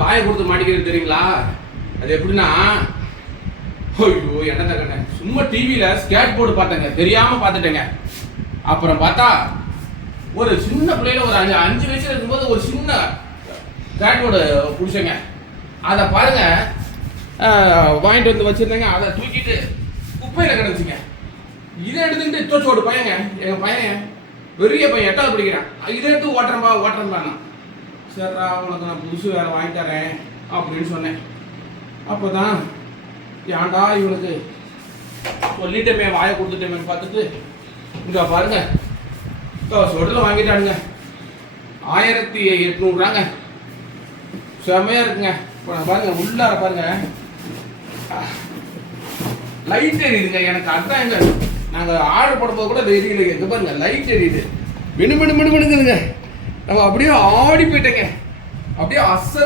வாயை கொடுத்து மாட்டிக்கிறது தெரியுங்களா? அது எப்படின்னா, ஐயோ என்னங்க கண்ண, சும்மா டிவியில ஸ்கேட் போர்டு பார்த்தேங்க, தெரியாம பார்த்துட்டேங்க. அப்புறம் பார்த்தா ஒரு சின்ன பிள்ளையில ஒரு 5 வயசுல இருக்கும்போது ஒரு சின்ன ஸ்கேட் போர்டு பிடிச்சேங்க. அதை பாருங்க வாங்கிட்டு வந்து வச்சிருந்தேங்க. அதை தூக்கிட்டு குப்பையில கிடந்துச்சுங்க. இதை எடுத்துக்கிட்டு தோச்சோடு பையங்க, எங்க பையன் பெரிய பையன் 8வது படிக்கிறான். இதை எடுத்து ஓட்டுறேன்பா. சரிடா, உனக்கு நான் புதுசு வேற வாங்கி தரேன் அப்படின்னு சொன்னேன். அப்போதான் ஏன்டா இவனுக்கு சொல்லிட்டேமே, வாயை கொடுத்துட்டேமேன்னு பார்த்துட்டு இங்க பாருங்க சொட்டில் வாங்கிட்டானுங்க. 1800 செமையா இருக்குங்க. பாருங்க உள்ளார பாருங்க லைட் எரியுதுங்க. எனக்கு அதான் எங்க நாங்க ஆர்டர் போடும்போது கூட எரியல. எங்க பாருங்க லைட் எரியுது, மினு மினுங்குதுங்க. நம்ம அப்படியே ஆடி போயிட்டேங்க, அப்படியே